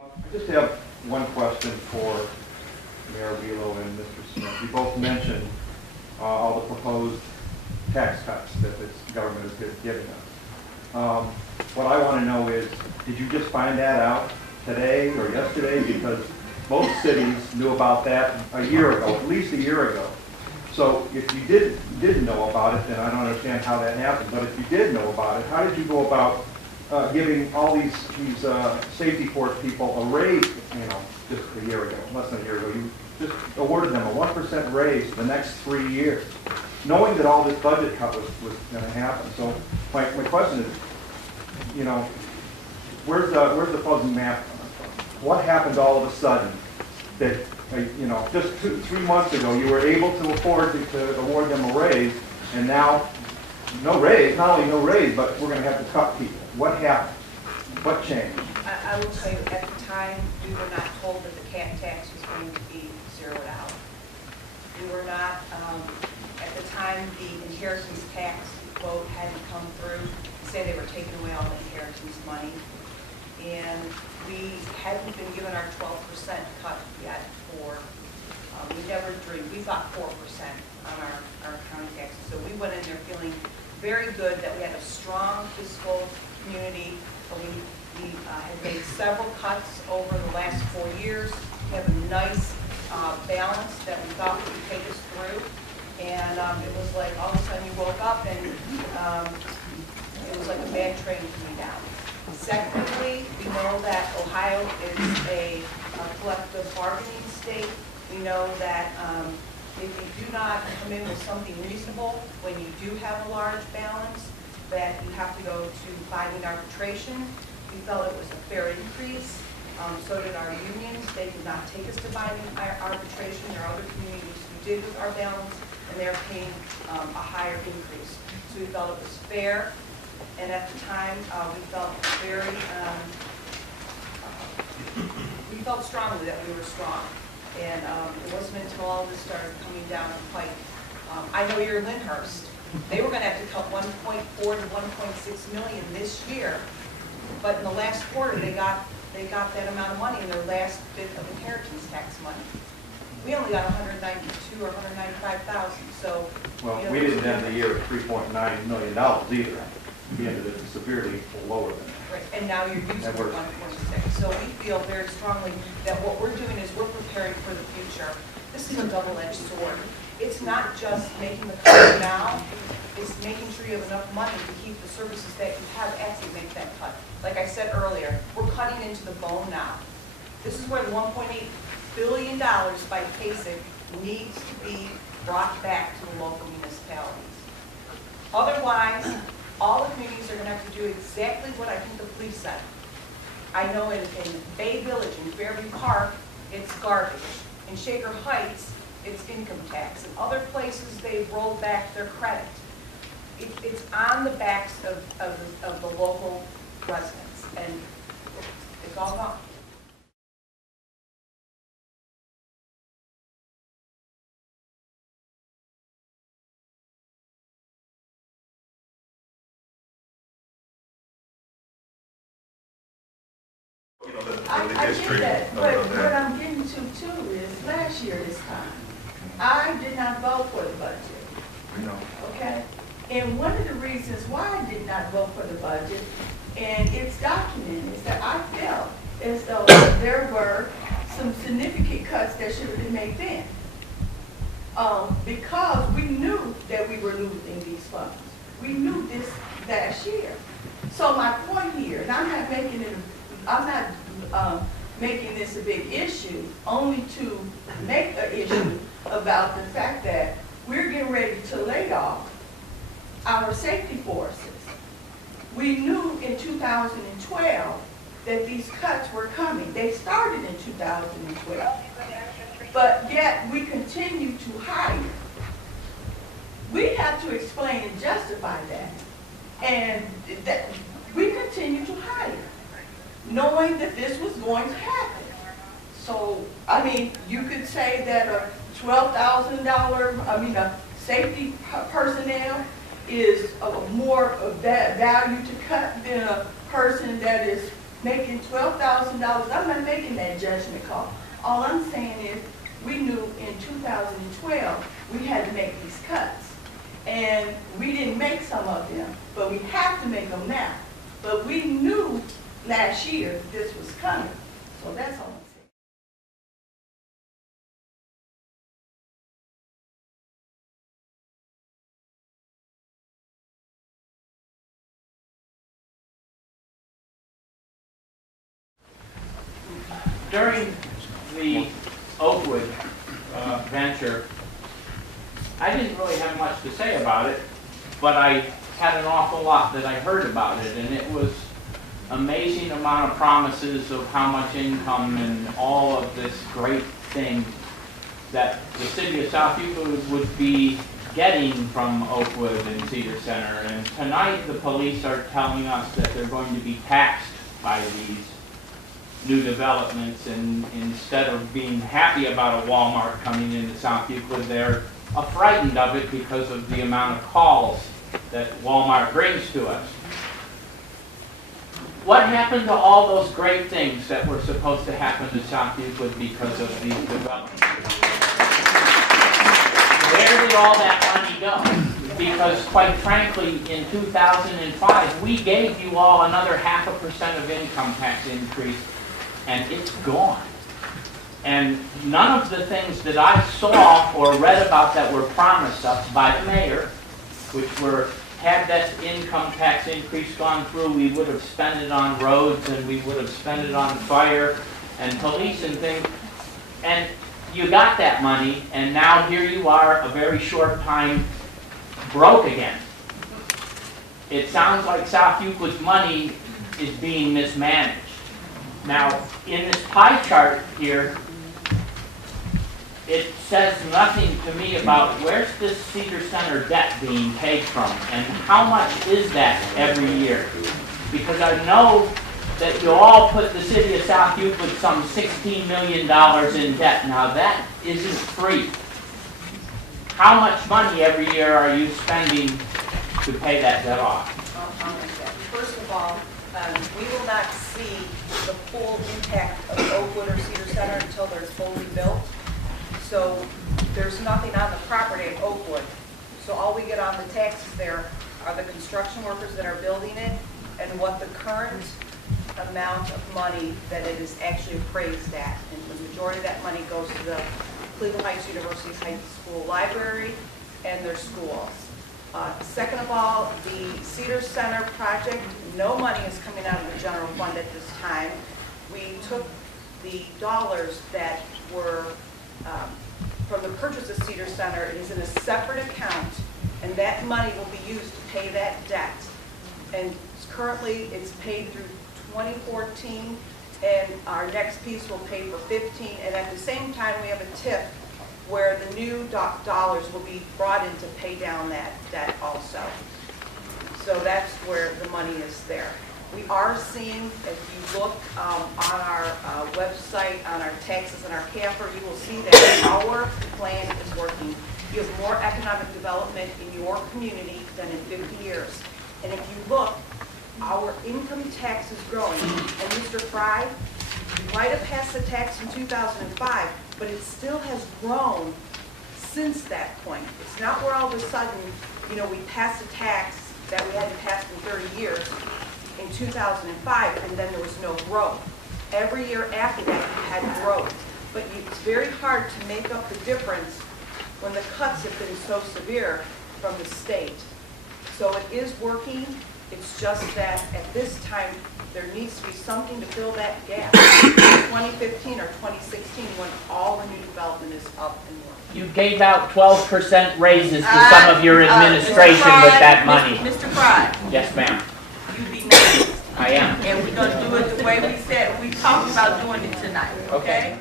I just have one question for Mayor Velo and Mr. Smith. You both mentioned all the proposed tax cuts that this government is giving us. What I want to know is, did you just find that out today or yesterday? Because most cities knew about that a year ago, at least a year ago. So if you didn't know about it, then I don't understand how that happened. But if you did know about it, how did you go about giving all these safety force people a raise, just a year ago, less than a year ago? You just awarded them a 1% raise for the next 3 years, knowing that all this budget cut was going to happen. So my question is, where's the fuzzy math coming from? What happened all of a sudden that, just 3 months ago you were able to afford to award them a raise, and now no raise, not only no raise, but we're going to have to cut people? What happened? What changed? I will tell you, at the time, we were not told that the cat tax was going to be zeroed out. We were not, at the time, the inheritance tax vote hadn't come through, say they were taking away all the inheritance money. And we hadn't been given our 12% cut yet for, we never dreamed, we thought 4% on our county taxes. So we went in there feeling very good that we had a strong fiscal community. We had made several cuts over the last 4 years. We have a nice balance that we thought would take us through. And it was like all of a sudden you woke up and it was like a bad train coming down. Secondly, we know that Ohio is a collective bargaining state. We know that if you do not come in with something reasonable when you do have a large balance, that you have to go to binding arbitration. We felt it was a fair increase. So did our unions. They did not take us to binding arbitration. There are other communities who did with our balance, and they're paying a higher increase. So we felt it was fair. And at the time, we felt we felt strongly that we were strong. And it wasn't until all this started coming down the pipe. I know you're in Lyndhurst. They were going to have to cut 1.4 to 1.6 million this year, but in the last quarter they got that amount of money in their last bit of inheritance tax money. We only got 192 or 195,000. So we didn't end the year at $3.9 million either. We ended it severely lower than that. Right, and now you're using 1.6. So we feel very strongly that what we're doing is we're preparing for the future. This is a double-edged sword. It's not just making the cut now, it's making sure you have enough money to keep the services that you have actually make that cut. Like I said earlier, we're cutting into the bone now. This is where the $1.8 billion by PASIC needs to be brought back to the local municipalities. Otherwise, all the communities are going to have to do exactly what I think the police said. I know in Bay Village, in Fairview Park, it's garbage. In Shaker Heights, it's income tax. In other places, they've rolled back their credit. It's on the backs of the local residents, and it's all gone. I get that, but what I'm getting to too is last year this time, I did not vote for the budget. I know. Okay? And one of the reasons why I did not vote for the budget, and it's documented, is that I felt as though there were some significant cuts that should have been made then. Because we knew that we were losing these funds. We knew this last year. So my point here, and I'm not making this a big issue, only to make an issue about the fact that we're getting ready to lay off our safety forces. We knew in 2012 that these cuts were coming. They started in 2012. But yet we continue to hire. We have to explain and justify that. And that we continue to hire, knowing that this was going to happen. So, I mean, you could say that a $12,000, a safety personnel is of more of that value to cut than a person that is making $12,000, I'm not making that judgment call. All I'm saying is, we knew in 2012, we had to make these cuts. And we didn't make some of them, but we have to make them now. But we knew last year this was coming, so that's all I'm saying. During the Oakwood venture, I didn't really have much to say about it, but I had an awful lot that I heard about it, and it was amazing amount of promises of how much income and all of this great thing that the city of South Euclid would be getting from Oakwood and Cedar Center. And tonight the police are telling us that they're going to be taxed by these new developments, and instead of being happy about a Walmart coming into South Euclid, they're frightened of it because of the amount of calls that Walmart brings to us. What happened to all those great things that were supposed to happen to South Euclid because of these developments? Where did all that money go? Because quite frankly, in 2005, we gave you all another 0.5% of income tax increase, and it's gone. And none of the things that I saw or read about that were promised us by the mayor, which were, had that income tax increase gone through, we would have spent it on roads, and we would have spent it on fire and police and things. And you got that money, and now here you are, a very short time, broke again. It sounds like South Euclid's money is being mismanaged. Now, in this pie chart here, it says nothing to me about where's this Cedar Center debt being paid from, and how much is that every year? Because I know that you all put the city of South Euclid some $16 million in debt. Now that isn't free. How much money every year are you spending to pay that debt off? First of all, we will not see the full impact of Oakwood or Cedar Center until they're fully built. So there's nothing on the property at Oakwood. So all we get on the taxes there are the construction workers that are building it and what the current amount of money that it is actually appraised at. And the majority of that money goes to the Cleveland Heights University High School Library and their schools. Second of all, the Cedar Center project, no money is coming out of the general fund at this time. We took the dollars that were from the purchase of Cedar Center. It is in a separate account, and that money will be used to pay that debt. And currently, it's paid through 2014, and our next piece will pay for 15. And at the same time, we have a tip where the new dollars will be brought in to pay down that debt also. So that's where the money is there. We are seeing, if you look on our website, on our taxes and our CAFR, you will see that our plan is working. You have more economic development in your community than in 50 years. And if you look, our income tax is growing. And Mr. Fry, you might have passed the tax in 2005, but it still has grown since that point. It's not where all of a sudden, we passed a tax that we hadn't passed in 30 years in 2005, and then there was no growth. Every year after that, you had growth. But it's very hard to make up the difference when the cuts have been so severe from the state. So it is working. It's just that at this time, there needs to be something to fill that gap. 2015 or 2016, when all the new development is up and working. You gave out 12% raises to some of your administration with that money. Mr. Fry. Yes, ma'am. You be nice. I am. And we're going to do it the way we said. We talked about doing it tonight, okay?